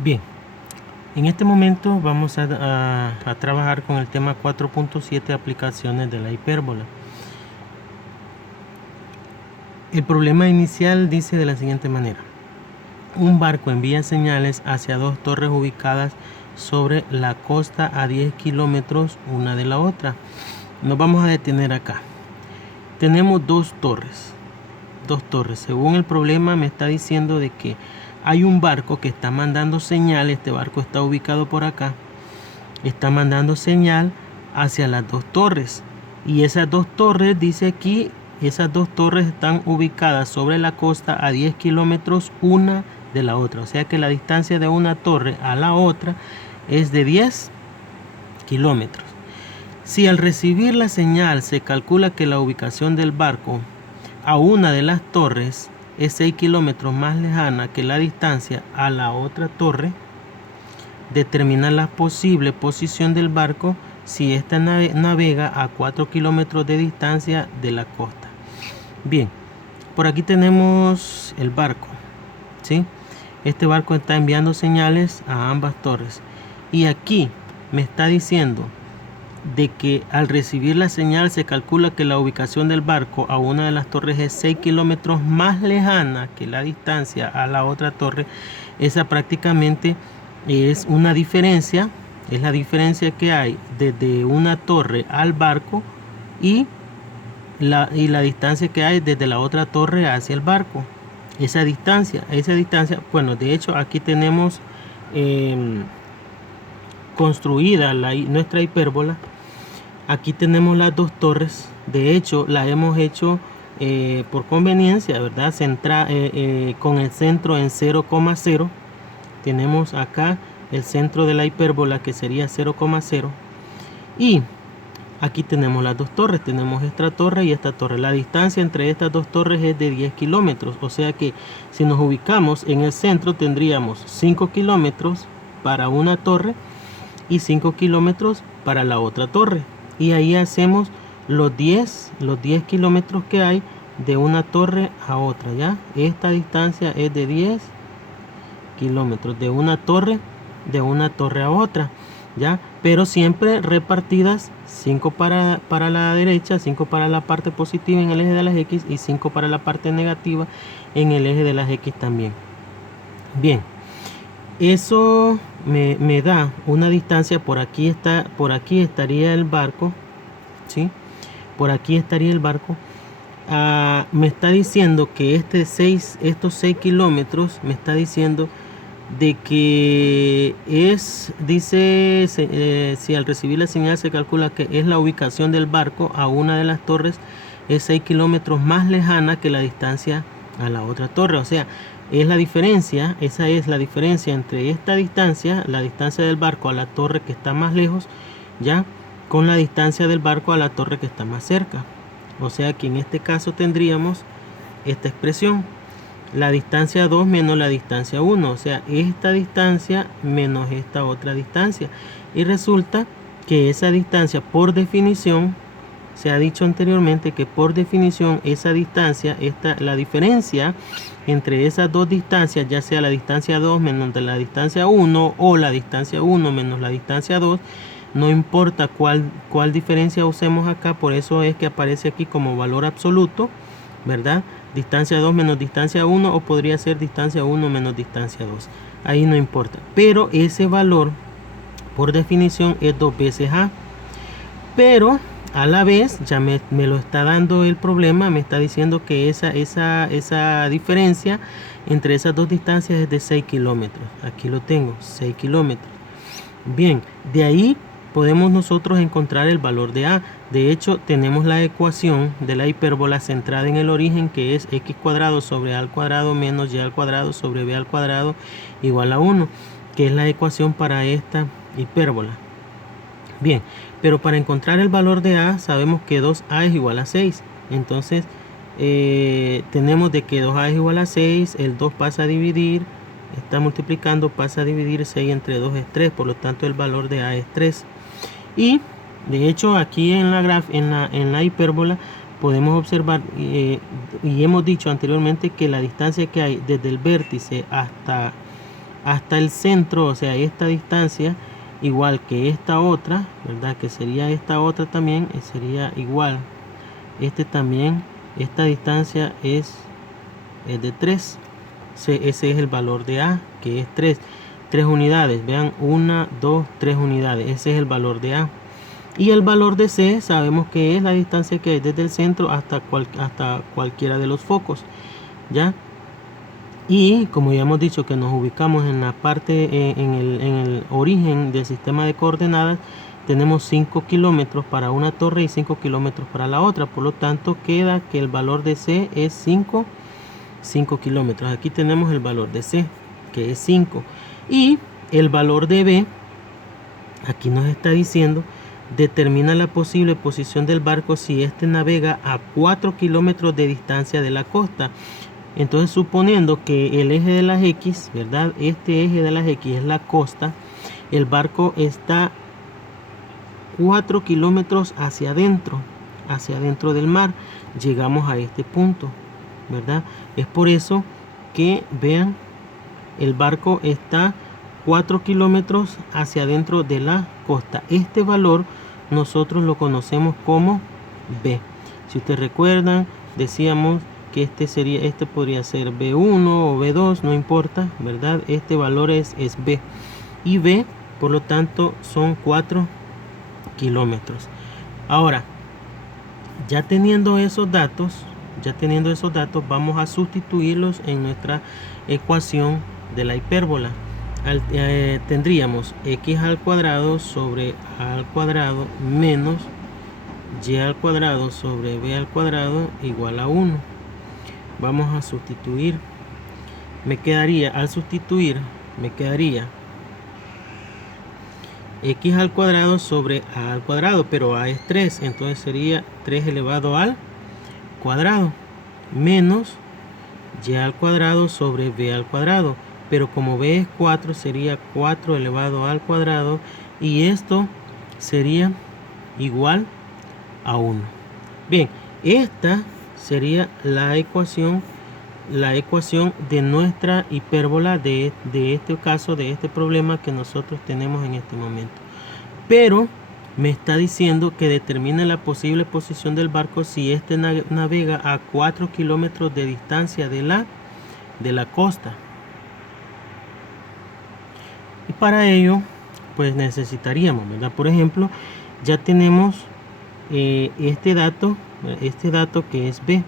Bien, en este momento vamos a trabajar con el tema 4.7, aplicaciones de la hipérbola. El problema inicial dice de la siguiente manera: un barco envía señales hacia dos torres ubicadas sobre la costa a 10 kilómetros una de la otra. Nos vamos a detener acá. Tenemos dos torres. Según el problema me está diciendo de que hay un barco que está mandando señal. Este barco está ubicado por acá. Está mandando señal hacia las dos torres. Y esas dos torres, dice aquí, esas dos torres están ubicadas sobre la costa a 10 kilómetros una de la otra. O sea que la distancia de una torre a la otra es de 10 kilómetros. Si al recibir la señal se calcula que la ubicación del barco a una de las torres es 6 kilómetros más lejana que la distancia a la otra torre, determina la posible posición del barco si ésta navega a 4 kilómetros de distancia de la costa. Bien, por aquí tenemos el barco, ¿sí? Este barco está enviando señales a ambas torres. Y aquí me está diciendo de que al recibir la señal se calcula que la ubicación del barco a una de las torres es 6 kilómetros más lejana que la distancia a la otra torre. Esa prácticamente es una diferencia, es la diferencia que hay desde una torre al barco y la distancia que hay desde la otra torre hacia el barco. Esa distancia, bueno, de hecho aquí tenemos construida nuestra hipérbola. Aquí tenemos las dos torres. De hecho, las hemos hecho por conveniencia, ¿verdad? Con el centro en 0,0. Tenemos acá el centro de la hipérbola, que sería 0,0. Y aquí tenemos las dos torres. Tenemos esta torre y esta torre. La distancia entre estas dos torres es de 10 kilómetros. O sea que si nos ubicamos en el centro, tendríamos 5 kilómetros para una torre y 5 kilómetros para la otra torre. Y ahí hacemos los 10 kilómetros que hay de una torre a otra, ¿ya? Esta distancia es de 10 kilómetros de una torre a otra, ¿ya? Pero siempre repartidas: 5 para la derecha, 5 para la parte positiva en el eje de las X y 5 para la parte negativa en el eje de las X también. Bien, eso me da una distancia. Por aquí estaría el barco, ¿sí? Por aquí estaría el barco. Me está diciendo que estos 6 kilómetros, me está diciendo de que si al recibir la señal se calcula que es la ubicación del barco a una de las torres es 6 kilómetros más lejana que la distancia a la otra torre. O sea, esa es la diferencia entre esta distancia, la distancia del barco a la torre que está más lejos, ya, con la distancia del barco a la torre que está más cerca. O sea que en este caso tendríamos esta expresión: la distancia 2 menos la distancia 1, o sea, esta distancia menos esta otra distancia. Y resulta que esa distancia, por definición, se ha dicho anteriormente que por definición esa distancia, la diferencia entre esas dos distancias, ya sea la distancia 2 menos la distancia 1 o la distancia 1 menos la distancia 2, no importa cuál diferencia usemos acá, por eso es que aparece aquí como valor absoluto, ¿verdad? Distancia 2 menos distancia 1, o podría ser distancia 1 menos distancia 2. Ahí no importa. Pero ese valor, por definición, es 2 veces A. Pero a la vez, ya me lo está dando el problema, me está diciendo que esa diferencia entre esas dos distancias es de 6 kilómetros. Aquí lo tengo, 6 kilómetros. Bien, de ahí podemos nosotros encontrar el valor de A. De hecho, tenemos la ecuación de la hipérbola centrada en el origen, que es x cuadrado sobre a al cuadrado menos y al cuadrado sobre b al cuadrado igual a 1, que es la ecuación para esta hipérbola. Bien, pero para encontrar el valor de A sabemos que 2A es igual a 6. Entonces tenemos de que 2A es igual a 6, el 2 pasa a dividir, está multiplicando, pasa a dividir 6 entre 2 es 3, por lo tanto el valor de A es 3. Y de hecho aquí en la hipérbola podemos observar y hemos dicho anteriormente que la distancia que hay desde el vértice hasta hasta el centro, o sea, esta distancia, igual que esta otra, ¿verdad? Que sería esta otra también, sería igual. Este también, esta distancia es de 3. Ese es el valor de A, que es 3 unidades. Vean, 1, 2, 3 unidades. Ese es el valor de A. Y el valor de C sabemos que es la distancia que hay desde el centro hasta cualquiera de los focos, ¿ya? Y como ya hemos dicho que nos ubicamos en la parte, en el origen del sistema de coordenadas, tenemos 5 kilómetros para una torre y 5 kilómetros para la otra. Por lo tanto, queda que el valor de C es 5 kilómetros. Aquí tenemos el valor de C, que es 5. Y el valor de B, aquí nos está diciendo, determina la posible posición del barco si éste navega a 4 kilómetros de distancia de la costa. Entonces, suponiendo que el eje de las X, ¿verdad? Este eje de las X es la costa, el barco está 4 kilómetros hacia adentro del mar. Llegamos a este punto, ¿verdad? Es por eso que, vean, el barco está 4 kilómetros hacia adentro de la costa. Este valor nosotros lo conocemos como B. Si ustedes recuerdan, decíamos que este podría ser B1 o B2, no importa, ¿verdad? Este valor es B. Y B, por lo tanto, son 4 kilómetros. Ahora, ya teniendo esos datos, vamos a sustituirlos en nuestra ecuación de la hipérbola. Tendríamos x al cuadrado sobre a al cuadrado menos y al cuadrado sobre b al cuadrado igual a 1. Vamos a sustituir. Al sustituir, me quedaría x al cuadrado sobre a al cuadrado, pero a es 3, entonces sería 3 elevado al cuadrado menos y al cuadrado sobre b al cuadrado, pero como b es 4, sería 4 elevado al cuadrado, y esto sería igual a 1. Bien, esta sería la ecuación de nuestra hipérbola de este caso, de este problema que nosotros tenemos en este momento. Pero me está diciendo que determine la posible posición del barco si éste navega a 4 kilómetros de distancia de la costa. Y para ello, pues necesitaríamos, ¿verdad? Por ejemplo, ya tenemos este dato que es B,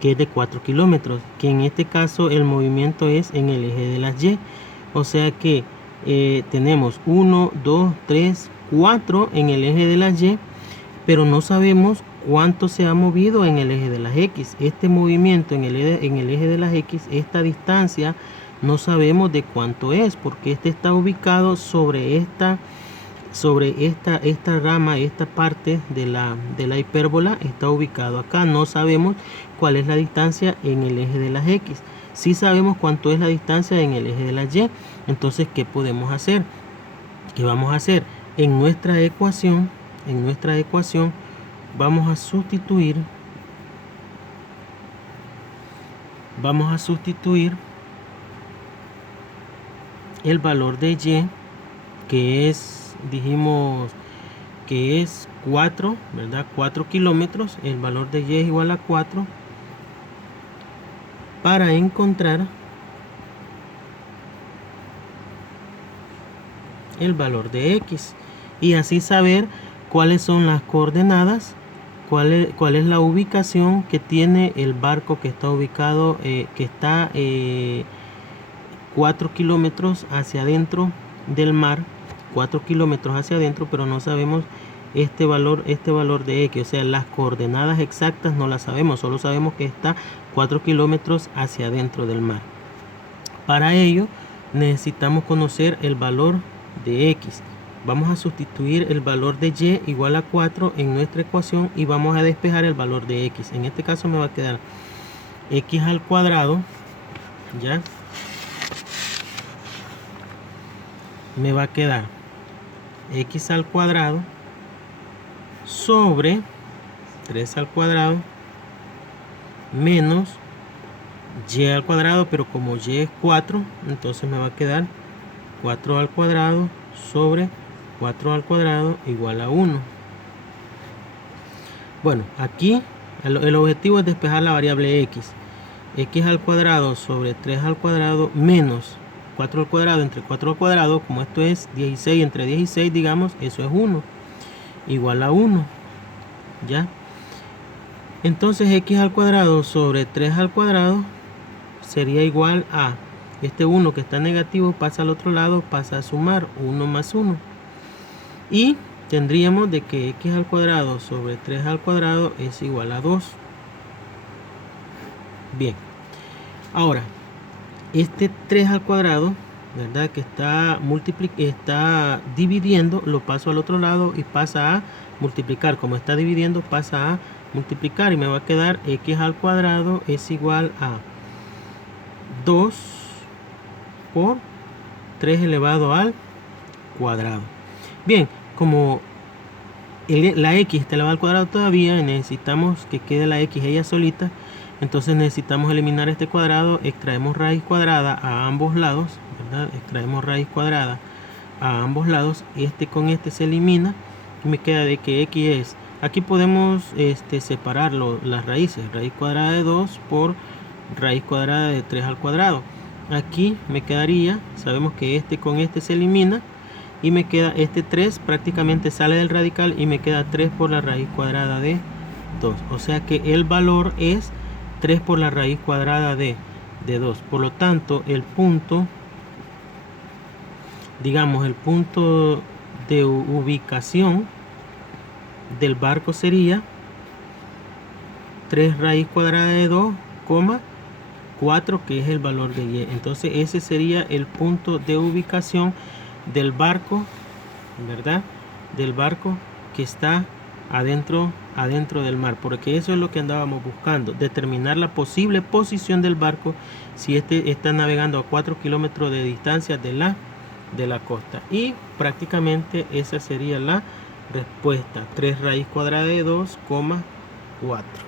que es de 4 kilómetros, que en este caso el movimiento es en el eje de las Y. O sea que tenemos 1, 2, 3, 4 en el eje de las Y, pero no sabemos cuánto se ha movido en el eje de las X. Este movimiento en el eje de las X, esta distancia, no sabemos de cuánto es, porque este está ubicado sobre esta rama, esta parte de la hipérbola está ubicado acá. No sabemos cuál es la distancia en el eje de las X. Sí sabemos cuánto es la distancia en el eje de las Y. Entonces, ¿qué podemos hacer? ¿Qué vamos a hacer? En nuestra ecuación vamos a sustituir el valor de Y, que es, dijimos que es 4, ¿verdad? 4 kilómetros. El valor de Y es igual a 4, para encontrar el valor de X, y así saber cuáles son las coordenadas, cuál es la ubicación que tiene el barco que está ubicado, que está 4 kilómetros hacia adentro del mar, 4 kilómetros hacia adentro, pero no sabemos este valor de X, o sea, las coordenadas exactas no las sabemos, solo sabemos que está 4 kilómetros hacia adentro del mar. Para ello necesitamos conocer el valor de X. Vamos a sustituir el valor de Y igual a 4 en nuestra ecuación y vamos a despejar el valor de X. En este caso me va a quedar X al cuadrado, ¿ya? Me va a quedar X al cuadrado sobre 3 al cuadrado menos y al cuadrado, pero como y es 4, entonces me va a quedar 4 al cuadrado sobre 4 al cuadrado igual a 1. Bueno, aquí el objetivo es despejar la variable x. X al cuadrado sobre 3 al cuadrado menos 4 al cuadrado entre 4 al cuadrado, como esto es 16 entre 16, digamos, eso es 1, igual a 1, ¿ya? Entonces x al cuadrado sobre 3 al cuadrado sería igual a, este 1 que está negativo pasa al otro lado, pasa a sumar 1 más 1. Y tendríamos de que x al cuadrado sobre 3 al cuadrado es igual a 2. Bien, ahora, este 3 al cuadrado, ¿verdad? Que está dividiendo, lo paso al otro lado y pasa a multiplicar. Como está dividiendo, pasa a multiplicar y me va a quedar x al cuadrado es igual a 2 por 3 elevado al cuadrado. Bien, como la x está elevada al cuadrado todavía, necesitamos que quede la x ella solita. Entonces necesitamos eliminar este cuadrado, extraemos raíz cuadrada a ambos lados, ¿verdad? Extraemos raíz cuadrada a ambos lados, este con este se elimina y me queda de que x es, aquí podemos separar las raíces, raíz cuadrada de 2 por raíz cuadrada de 3 al cuadrado. Aquí me quedaría, sabemos que este con este se elimina y me queda este 3, prácticamente sale del radical y me queda 3 por la raíz cuadrada de 2. O sea que el valor es 3 por la raíz cuadrada de 2. Por lo tanto, el punto, digamos, el punto de ubicación del barco sería 3 raíz cuadrada de 2, 4, que es el valor de y. Entonces ese sería el punto de ubicación del barco, ¿verdad? Del barco que está adentro del mar, porque eso es lo que andábamos buscando, determinar la posible posición del barco si está navegando a 4 kilómetros de distancia de la costa. Y prácticamente esa sería la respuesta, 3 raíz cuadrada de 2, 4.